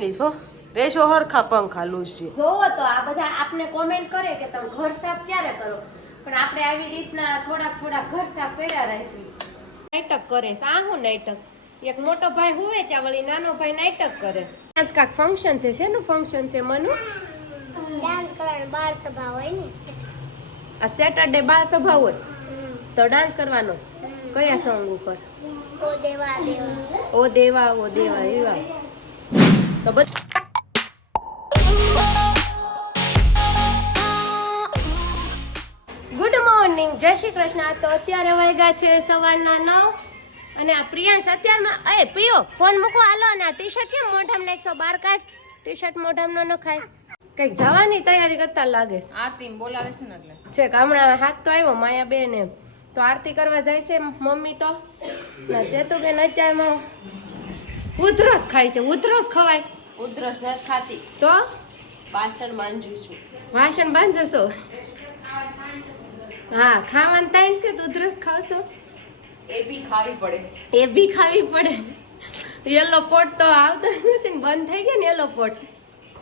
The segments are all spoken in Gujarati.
માંડી છો રેશો હરખા પંખા લૂસી જોવો તો આ બધા આપને કોમેન્ટ કરે કે તમે ઘર સાફ ક્યારે કરો, પણ આપણે આવી રીતના થોડાક ઘર સાફ કર્યા રાખવી. નાટક કરે છે આ હું નાટક? એક મોટો ભાઈ હોય ત્યાં વળી નાનો ભાઈ નાટક કરે. આજ કાક ફંક્શન છે, શેનું ફંક્શન છે મનુ? ડાન્સ કરવાનો બાળ સભા હોય ને. આ સેટરડે બાળ સભા હોય તો ડાન્સ કરવાનો કયા સોંગ ઉપર? ઓ દેવા દેવા ઓ દેવા ઓ દેવા એવા તો ગુડ મોર્નિંગ, જય શ્રી કૃષ્ણ. તો અત્યારે વાગ્યા છે સવારના 9 અને આ પ્રિયાંશ અત્યારમાં એ પિયો ફોન મૂકો હાલો. અને આ ટી શર્ટ કેમ મોઢામાં નાખશો? બહાર કાઢ. ટી શર્ટ મોઢામાં ન નખાય. કઈક જવાની તૈયારી કરતા લાગે છે. આરતી બોલાવે છે ને એટલે છે કે હમણાં હાથ તો આવ્યો માયા બેન એમ તો આરતી કરવા જાય છે મમ્મી તો ના જેતુબેન અત્યારમાં ઉધરસ ખાય છે. ઉધરસ ખવાય? ઉધરસ નથી ખાતી, તો વાસણ માંજુ છું. વાસણ બાંધશો? હા, ખાવાનું ટાઈમ છે તો ઉધરસ ખાવશો? એ બી ખાવી પડે. એ બી ખાવી પડે. યલો પોટ તો આવતો નથી ને બંધ થઈ ગયો ને યલો પોટ.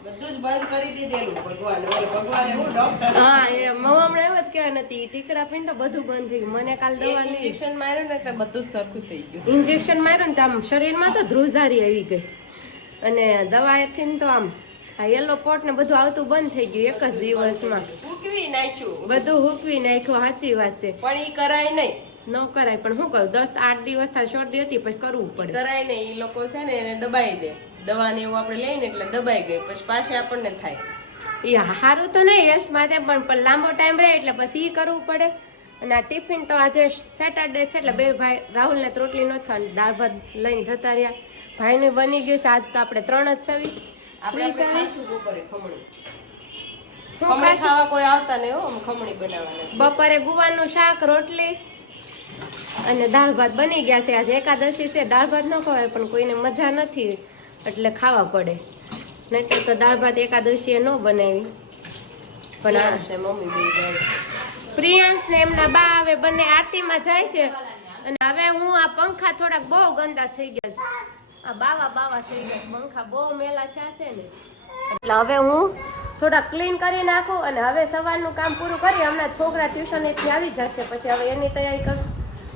બધું જ બંધ કરી દીધેલું ભગવાન. ભગવાને હું ડોક્ટર હા એ હમણાં એમ જ કહેવા નથી ટીકડા પીને તો બધું બંધ થઈ ગયું. મને કાલ દવા લીધી, ઇન્જેક્શન માર્યું ને તો બધું જ સરખું થઈ ગયું. ઇન્જેક્શન માર્યું ને તો આમ શરીરમાં તો ધ્રુજારી આવી ગઈ અને દવાથી ને તો આમ આ યલો પોટ ને બધું આવતું બંધ થઈ ગયું એક જ દિવસમાં. ઉકવી નાખ્યું બધું હૂકવી નાખ્યું. સાચી વાત છે. પણ ઈ કરાય નહીં. ન કરાય પણ શું કરું 10-8 દિવસ થાય શરદી હતી પછી કરવું પડે. કરાય નહીં. ઈ લોકો છે ને એને દબાઈ દે. દવા ને એવું આપણે લઈને એટલે દબાઈ ગઈ પછી પાછી આપણને થાય. એ સારું તો નહીં યશ માટે પણ લાંબો ટાઈમ રહે એટલે પછી ઈ કરવું પડે. અને આ ટિફિન તો આજે સેટરડે છે એટલે બે ભાઈ રાહુલને રોટલી ન ખાવાની દાળ ભાત લઈને જતા રહ્યા. ભાઈનું બની ગયું છે. આજ તો આપણે 3 જ સવી આપણે સવી ખાશું બપોરે ખમણી. શું ખમણી ખાશું? ખાવા કોઈ આવતા નહીં હો. અમે ખમણી બનાવવાના. બપોરે ગુવારનું શાક રોટલી અને દાળ ભાત બની ગયા છે. આજે એકાદશી છે, દાળ ભાત ન ખવાય પણ કોઈને મજા નથી એટલે ખાવા પડે. નહીતર તો દાળ ભાત એકાદશીએ ન બનાવી. પણ આ છે મમ્મી બે જાય. પ્રિયાંશ ને એમના બા હવે બંને આરતીમાં જાય છે અને હવે હું આ પંખા થોડાક બહુ ગંદા થઈ ગયા છે. આ બાવા થઈ ગયા પંખા બહુ મેલા થયા છે ને એટલે હવે હું થોડા ક્લીન કરી નાખું અને હવે સવારનું કામ પૂરું કરી હમણાં છોકરા ટ્યુશનેથી આવી જશે પછી હવે એની તૈયારી કરવી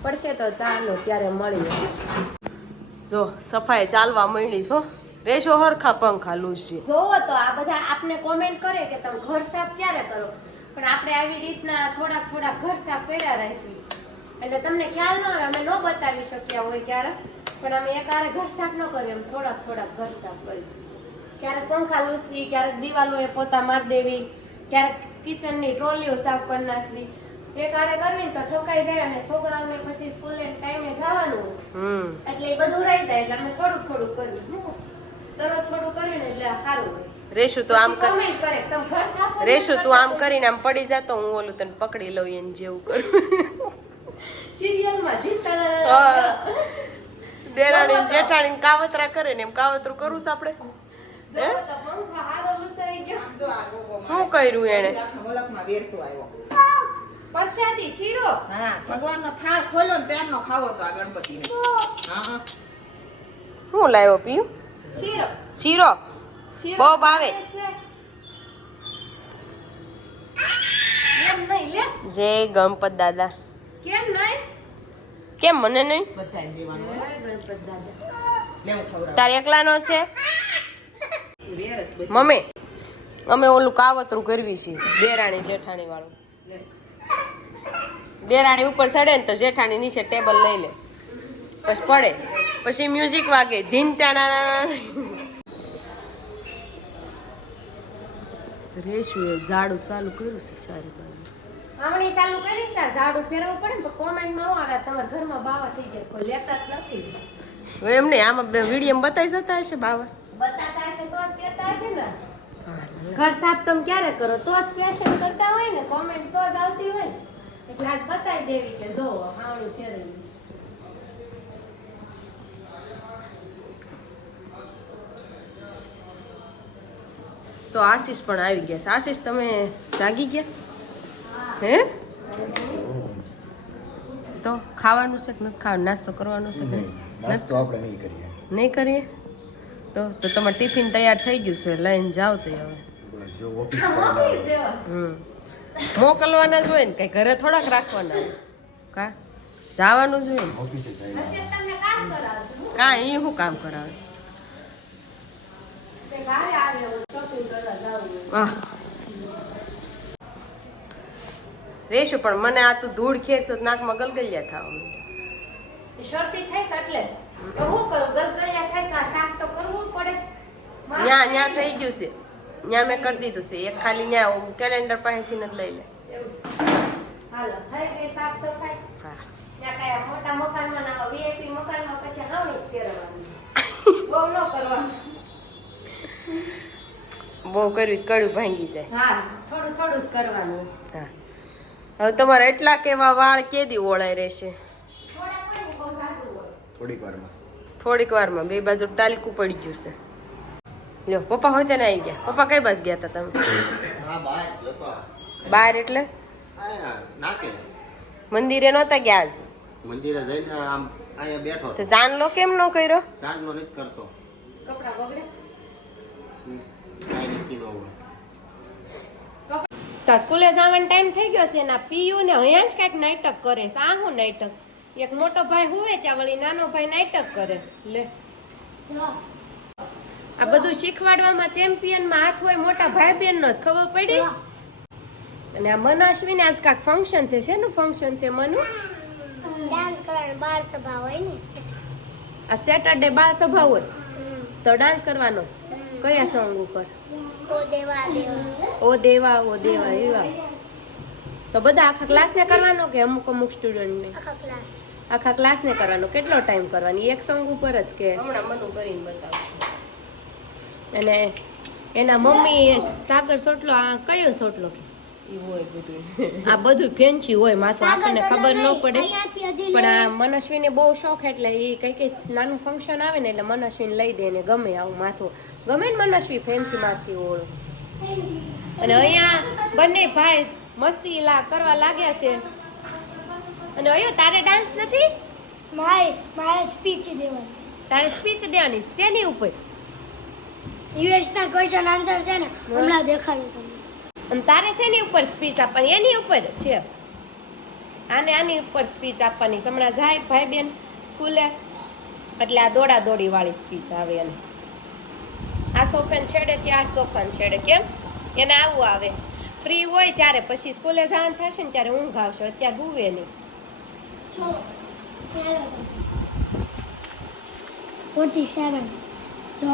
પડશે. તો ચાલો ત્યારે મળીએ. જો સફાઈ ચાલવા માંડી છો રેશો હરખા પંખા લૂસી. જોવો તો આ બધા આપને કોમેન્ટ કરે કે તમે ઘર સાફ ક્યારે કરો, પણ આપણે આવી રીતના થોડાક ઘર સાફ કર્યા રાખવી એટલે તમને ખ્યાલ ન આવે. અમે ન બતાવી શક્યા હોય ક્યારેક પણ અમે એકારે ઘર સાફ ન કરીએ, એમ થોડાક ઘર સાફ કરી. ક્યારેક પંખા લૂસવી, ક્યારેક દિવાલોએ પોતા મારી દેવી, ક્યારેક કિચનની ટ્રોલીઓ સાફ કરી નાખવી. એકારે કરવી તો ઠકાઈ જાય અને છોકરાઓને પછી સ્કૂલે ટાઈમે જવાનું હોય એટલે એ બધું રહી જાય એટલે અમે થોડુંક કરવી. દરરોજ થોડું કર્યું ને એટલે સારું હોય. રેશુ તો આમ કમેન્ટ કરે તમે ઘર સાફ કરો? રેશુ તું આમ કરીને આમ પડી જાતો હું ઓલું તને પકડી લઉં એને જેવું કરું. સિરિયલમાં દેરાણી જેઠાણી કાવતરા કરે ને એમ કાવતરું કરું છે આપણે. શું કર્યું એને? પ્રસાદી શીરો. હા, ભગવાનનો થાળ ખોલ્યો ને ત્યારનો ખાવો તો આ ગણપતિને. હા. શું લાવ્યો પીયું? શીરો બહુ ભાવે. કેમ નહીં લે? જય ગણપત દાદા. કેમ નહીં? કેમ મને નહીં? બધાય દેવાનું. જય ગણપત દાદા. લેવું ખવડાવ. તાર એકલાનો છે? મમ્મી અમે ઓલું કાવતરું કરવી છે દેરાણી જેઠાણી વાળું. દેરાણી ઉપર ચડે ને તો જેઠાણી નીચે ટેબલ લઈ લે પછી પડે પછી મ્યુઝિક વાગે ધીન ટાણા. રેશું એ ઝાડુ ચાલુ કર્યું છે સારી બાજુ. આમણી ચાલુ કરી છે ઝાડુ ફેરવવું પડે ને તો કોમેન્ટમાં હું આવે તમારા ઘરમાં બાવા થઈ જાય કોઈ લેતા જ નથી. હવે એમ નહીં આમાં વિડીયો બતાવી જતા હશે બાવા. બતાતા હશે તો જ કહેતા હશે ને. ઘર સાફ તમે ક્યારે કરો તો સ્પેશિયલ કરતા હોય ને કોમેન્ટ તો જ આવતી હોય ને એટલે આજ બતાવી દેવી કે જો હાવણી ફેરવી. તો આશીષ પણ આવી ગયા છે. આશીષ તમે જાગી ગયા? હે તો ખાવાનું છે કે નથી ખાવાનું? નાસ્તો કરવાનો છે કે નાસ્તો આપણે નહીં કરીએ. નહીં કરીએ? તો તમારે ટિફિન તૈયાર થઈ ગયું છે, લઈને જાઓ તો હવે. જો ઓફિસ ચાલે મોકલવાના જ હોય ને, કઈ ઘરે થોડાક રાખવાના હોય. કા જવાનું જ હોય ને. ઓફિસે જાય તમને કામ કરાવજો કા એ શું કામ કરાવે? તે ઘરે આવે શોપિંગ કરવા જાવું આહ. રેશું પણ મને આ તું ધૂળ ખેરશો તો નાકમાં ગલગલિયા થવા માંડે. શરદી થઈ છે એટલે તો હું કરું ગલગલિયા થાય તો આ સાફ તો કરવું જ પડે ન્યા થઈ ગયું છે, ન્યા મેં કરી દીધું છે. એક ખાલી ન્યા કેલેન્ડર પાસેથી જ લઈ લે. એવું હાલો થઈ ગઈ સાફ સફાઈ. હા ત્યાં કયા મોટા મકાનમાં ના વીઆઈપી મકાનમાં પછી હાવણી જ ફેરવવાની બહુ ન કરવાનું. બહુ કર્યું કડું ભાંગી જાય. હા થોડું થોડું જ કરવાનું. હા હવે તમારે એટલા કેવા વાળ કેદી ઓળાઈ રહેશે? થોડા કોઈ બહુ સાસુ હોય થોડીક વારમાં. થોડીક વારમાં બે બાજુ ટાલકું પડી ગયું છે. લ્યો પપ્પા હોય ને આવી ગયા. પપ્પા કઈ બાજુ ગયા હતા તમે? હા બાય લોકો બહાર એટલે આયા નાકે મંદિરે નહોતા ગયા આજ? મંદિરે જઈને આમ અહીંયા બેઠો તો ચાંદલો કેમ ન કર્યો? ચાંદલો નથી કરતો કપડા બગડે કાંઈ નક્કી ન હોય. તો સ્કૂલે જવાનો ટાઈમ થઈ ગયો છે ને પીયુ ને અહીંયા જ કાંઈક નાટક કરે છે. આ શું નાટક? એક મોટો ભાઈ હોય ત્યાં વળી નાનો ભાઈ નાટક કરે. લે આ બધું શીખવાડવામાં ચેમ્પિયનમાં હાથ હોય મોટા ભાઈ બહેનનો જ ખબર પડી. અને આ મનસ્વીને આજ કાંઈક ફંક્શન છે. શેનું ફંક્શન છે મનુ? ડાન્સ કરવાની બાળ સભા હોય ને આ સેટરડે બાળ સભા હોય તો ડાન્સ કરવાનો છે. કયા સોંગ ઉપર? ઓ દેવા દેવા ઓ દેવા ઓ દેવા એવા. તો બધા આખા ક્લાસને કરવાનો કે અમુક અમુક સ્ટુડન્ટને? આખા ક્લાસ આખા ક્લાસને કરવાનો. કેટલો ટાઈમ કરવાની? એક સોંગ ઉપર જ કે? હમણાં મનુ કરીને બતાવશું. અને એના મમ્મી સાગર સોટલો આ કયો સોટલો? એ હોય બધું. આ બધું ફેન્સી હોય માથું આપણને ખબર ન પડે. અહીંયાથી હજી પણ આ મનસ્વીને બહુ શોખ એટલે એ કઈ કઈ નાનું ફંક્શન આવે ને એટલે મનસ્વીને લઈ દે ને ગમે આવું માથું ગમે ને મનસ્વી ફેન્સી માંથી ઓળો. અને અહીંયા બંને ભાઈ મસ્તી કરવા લાગ્યા છે. અને અહીંયા તારે ડાન્સ નથી? મારે સ્પીચ દેવાની તારે સ્પીચ દેવાની શેની ઉપર? યુએસના ક્વેશ્ચન આન્સર છે ને હમણાં દેખાડું તમને. અને તારે શેની ઉપર સ્પીચ આપવાની? એની ઉપર છે. આની ઉપર સ્પીચ આપવાની. હમણાં જાય ભાઈ બેન સ્કૂલે એટલે આ દોડા દોડી વાળી સ્પીચ આવે એને. આ સોફાન છેડે ત્યાં આ સોફાન છેડે. કેમ? એને આવું આવે. ફ્રી હોય ત્યારે પછી સ્કૂલે જવાનું થશે ને ત્યારે ઊંઘ આવશે. અત્યારે હુવે નહીં. 47 જો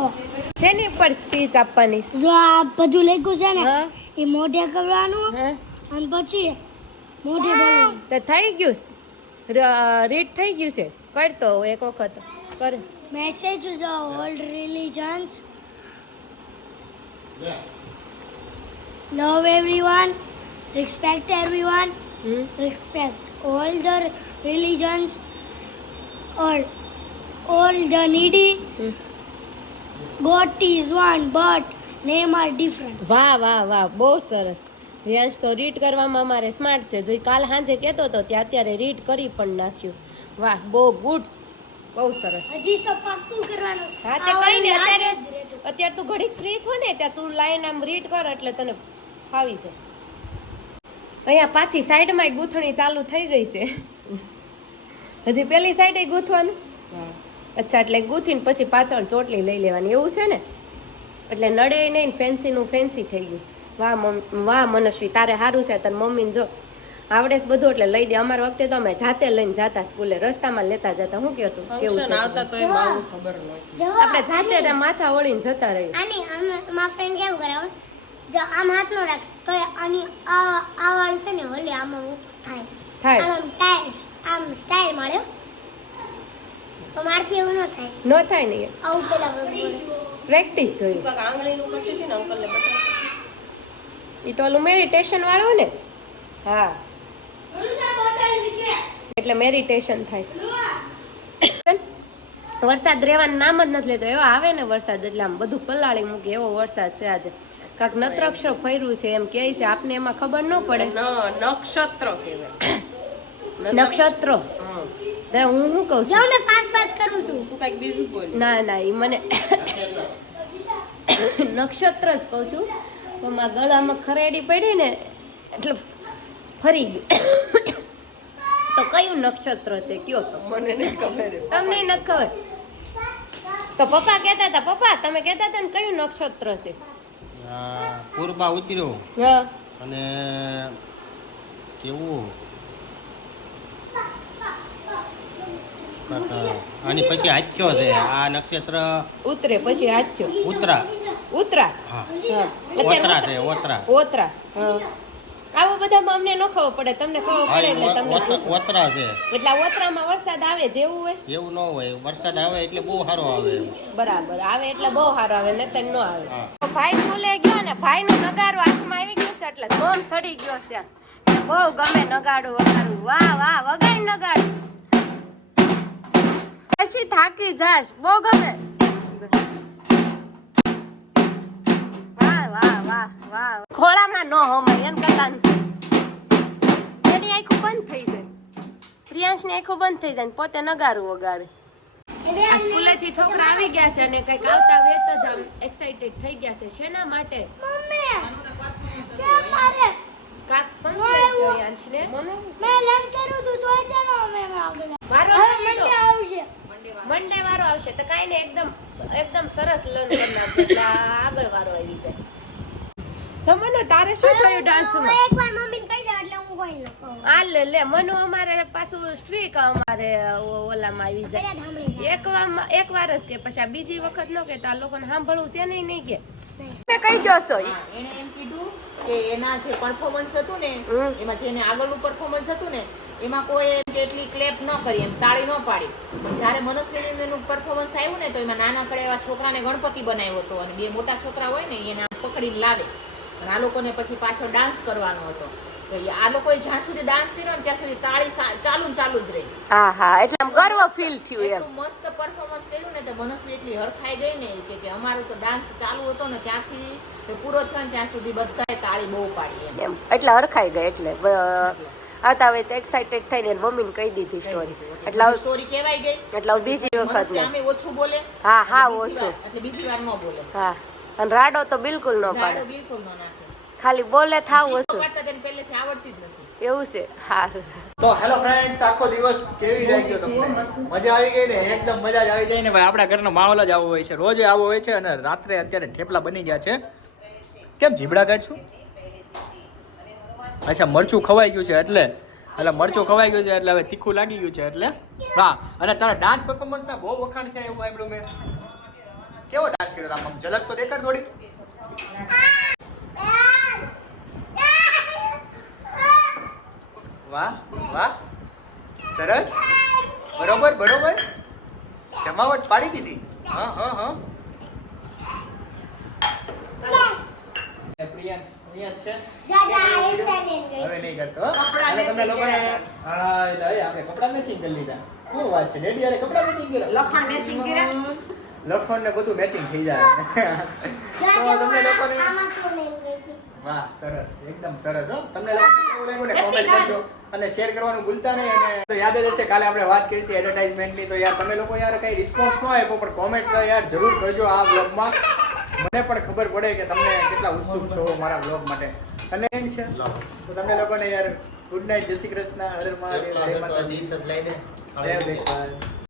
શેની ઉપર સ્પીચ આપવાની? જો આ બધું લખ્યું છે ને હા એ મોઢે કરવાનું હા અને પછી મોઢે બોલવાનું. તો થઈ ગયું રીડ થઈ ગયું છે. કરતો એક વખત કર. Message to the all religions. Love everyone, respect everyone, respect all the religions, all the needy. God is one, but name are different. વાહ વાહ વાહ બહુ સરસ. રિયાંશ તો રીડ કરવામાં અમારે સ્માર્ટ છે. જો કાલ સાંજે કહેતો હતો ત્યાં અત્યારે રીડ કરી પણ નાખ્યું. વાહ બહુ ગુડ, બહુ સરસ. હજી તો પાક્કું કરવાનું. હા તે કઈ નહીં. અત્યારે તું ઘડીક ફ્રી છો ને ત્યાં તું લાઈન આમ રીડ કર એટલે તને ફાવી જાય. અહીંયા પાછી સાઈડમાં ગૂંથણી ચાલુ થઈ ગઈ છે. હજી પેલી સાઈડે ગૂંથવાનું? અચ્છા એટલે ગૂંથીને પછી પાછળ ચોટલી લઈ લેવાની એવું છે ને? એટલે નડે નહીં. ફેન્સીનું ફેન્સી થઈ ગયું. વાહ મનસ્વી તારે સારું છે. તાર મમ્મીને જો આવડે છે બધું એટલે લઈ દે. અમારા વખતે તો અમે જાતે લઈને જતા સ્કૂલે, રસ્તામાં લેતા જતા. શું કહેતું કેવું છે? આવતા તો એમાં આવું ખબર નહોતી. આપણે જાતે માથા ઓળીને જતા રહીએ. આની મારા ફ્રેન્ડ કેમ કરાવે જો આમ હાથ નો રાખે તો આની આ વાળ છે ને ઓલે આમાં ઉપર થાય થાય આમ ટાઈસ આમ સ્ટાઈલ મળ્યો તો મારથી એવું ન થાય. ન થાય ને આવું પેલા બોલે પ્રેક્ટિસ જોઈએ. કાંઈક આંગળીનું કરતી હતી ને અંકલને બતાવતી. એ તો ઓલું મેડિટેશન વાળું ને? હા એટલે મેડિટેશન થાય. વરસાદ રહેવાનું નામ જ નથી લેતો. એવો આવે ને વરસાદ એટલે આમ બધું પલાળી મૂકે એવો વરસાદ છે આજે. કાંક નત્રક્ષર ફર્યું છે એમ કહે છે. આપને એમાં ખબર ન પડે. નક્ષત્ર કહેવાય. નક્ષત્ર. હા. હું શું કહું જો છું? મેં ફાસ્ટ ફાસ્ટ કરું છું. તું કાંઈક બીજું બોલ. ના એ મને નક્ષત્ર જ કહું છું પણ મારા ગળામાં ખરેડી પડી ને એટલે ફરી ગયું તો કયું નક્ષત્ર છે કયો તો મને નહીં ખબર તમને નથી ખબર તો પપ્પા કહેતા હતા પપ્પા તમે કહેતા હતા ને કયું નક્ષત્ર છે પૂર્વમાં ઉતર્યો હા અને કેવું આની પછી હાચ્યો છે આ નક્ષત્ર ઉતરે પછી હાચ્યો ઉતરા ઉતરા હા હા ઓતરા છે ઓતરા ઓતરા હા આવું બધામાં અમને ન ખબર પડે તમને ખબર હા પડે એટલે તમને પૂછું. ઓતરા છે એટલે આ ઓતરામાં વરસાદ આવે જેવું હોય એવું ન હોય વરસાદ આવે એટલે બહુ સારો આવે બરાબર આવે એટલે બહુ સારો આવે નહીતર ન આવે હા. ભાઈ સ્કૂલે ગયો ને ભાઈ નો નગારો હાથમાં આવી ગયો છે એટલે સોમ સડી ગયો છે બહુ ગમે નગાડું વગાડું વાહ વાહ વગાડ નગાડું પછી થાકી જાશ બહુ ગમે વાહ વાહ વાહ વાહ ખોળામાં ન હોમાય એમ કરતા એની આંખું બંધ થઈ જાય પ્રિયાંશની આંખું બંધ થઈ જાય ને પોતે નગારું વગાડે આ સ્કૂલેથી છોકરા આવી ગયા છે અને કઈક આવતા વેત જ આમ એક્સાઇટેડ થઈ ગયા છે શેના માટે મમ્મી કેમ મારે કાક કમ્પ્લીટ થઈ અંશને મને મેં લર્ન કર્યું હતું તોય તેનો મેં આગળ મારો મંડે આવશે મંડે વારો આવશે તો કાઈ ને એકદમ સરસ લર્ન કરી નાખજો એટલે આ આગળ વારો આવી જાય તો મનુ તારે શું થયું ડાન્સમાં એકવાર મમ્મીને કહી દે એટલે હું કોઈ ન કહું આ લે મનુ અમારે પાછું સ્ટ્રીક અમારે ઓલામાં આવી જાય એક વાર જ કે પછી આ બીજી વખત ન કે આ લોકોને સાંભળવું છે નહીં કે મેં કહી દો છો હા, એણે એમ કીધું કે એના જે પરફોર્મન્સ હતું ને એમાં જેને આગળનું પરફોર્મન્સ હતું ને એમાં કોઈ એમ કે એટલી ક્લેપ ન કરી એમ તાળી ન પાડી પણ જ્યારે મનસ્વીનું પરફોર્મન્સ આવ્યું ને તો એમાં નાનકડા એવા છોકરાને ગણપતિ બનાવ્યો હતો અને બે મોટા છોકરા હોય ને એને આમ પકડીને લાવે અને આ લોકોને પછી પાછળ ડાન્સ કરવાનો હતો તો આ લોકોએ જ્યાં સુધી ડાન્સ કર્યો ને ત્યાં સુધી તાળી ચાલુ જ રહી હા હા એટલે આમ ગર્વ ફીલ થયું એમ એટલું મસ્ત પરફોર્મન્સ કર્યું ને તો મનસ્વી એટલી હરખાઈ ગઈ ને કે અમારો તો ડાન્સ ચાલુ હતો ને ત્યાંથી તે પૂરો થયો ને ત્યાં સુધી બધાએ તાળી બહુ પાડી એમ એટલે હરખાઈ ગઈ એટલે હતા હવે તો એક્સાઇટેડ થઈને એની મમ્મીને કહી દીધી સ્ટોરી એટલે હવે સ્ટોરી કહેવાય ગઈ એટલે હવે બીજી વખત મનસ્વી ને આમે ઓછું બોલે હા હા બીજી ઓછું વાર- એટલે બીજી વાર ન બોલે હા અને રાડો તો બિલકુલ ન રાડો પાડે બિલકુલ ન નાખે ખાલી બોલે થાવ ચીસો ઓછું પાડતા તેને પહેલેથી આવડતી જ નથી એવું છે હા તો હેલો ફ્રેન્ડ્સ આખો દિવસ કેવી લાગ્યો તમને મજા આવી ગઈ ને એકદમ મજા જ આવી જાય ને ભાઈ આપણા ઘરનો માહોલ જ આવો હોય છે રોજ આવો હોય છે અને રાત્રે અત્યારે ઠેપલા બની ગયા છે કેમ જીબડા કાઢશું અચ્છા મરચું ખવાઈ ગયું છે એટલે મરચું ખવાઈ ગયું છે એટલે હવે તીખું લાગી ગયું છે એટલે હા અને તારા ડાન્સ પરફોર્મન્સના બહુ વખાણ થયા એવું સાંભળ્યું મેં કેવો ડાન્સ કર્યો આમ ઝલક તો દેખાડ થોડી વાહ વાહ સરસ બરોબર જમાવટ પાડી દીધી હા હા હા પ્રિયાંશ અહીંયા જ છે જા જા સ્ટેન્ડિંગ ગઈ હવે નહીં કરતો હો. કપડાં અને તમને matching લોકોને કર્યા હા એટલે હવે આપણે કપડાં મેચિંગ કરી લીધા શું વાત છે ડેડી યારે કપડાં મેચિંગ કર્યા લખણ matching કર્યા. લખણ ને બધું મેચિંગ થઈ જાય જા તો જા તમને લોકોને આમાં તો નહીં ગઈ વાહ સરસ એકદમ સરસ હો તમને લોકોને કેવું લાગ્યું ને કોમેન્ટ કરજો અને શેર કરવાનું ભૂલતા નહીં અને તો યાદ જ હશે કાલે આપણે વાત કરી હતી એડવર્ટાઇઝમેન્ટની તો યાર તમે લોકો યાર કઈ રિસ્પોન્સ ન આપ્યો પણ કોમેન્ટ તો યાર જરૂર કરજો આ બ્લોગમાં મને પણ ખબર પડે કે તમે કેટલા ઉત્સુક છો મારા બ્લોગ માટે અને એમ છે તો તમે લોકોને યાર ગુડ નાઇટ જય શ્રી કૃષ્ણ હર મહાદેવ જય માતાજી લઈને જય વિશ્વાસ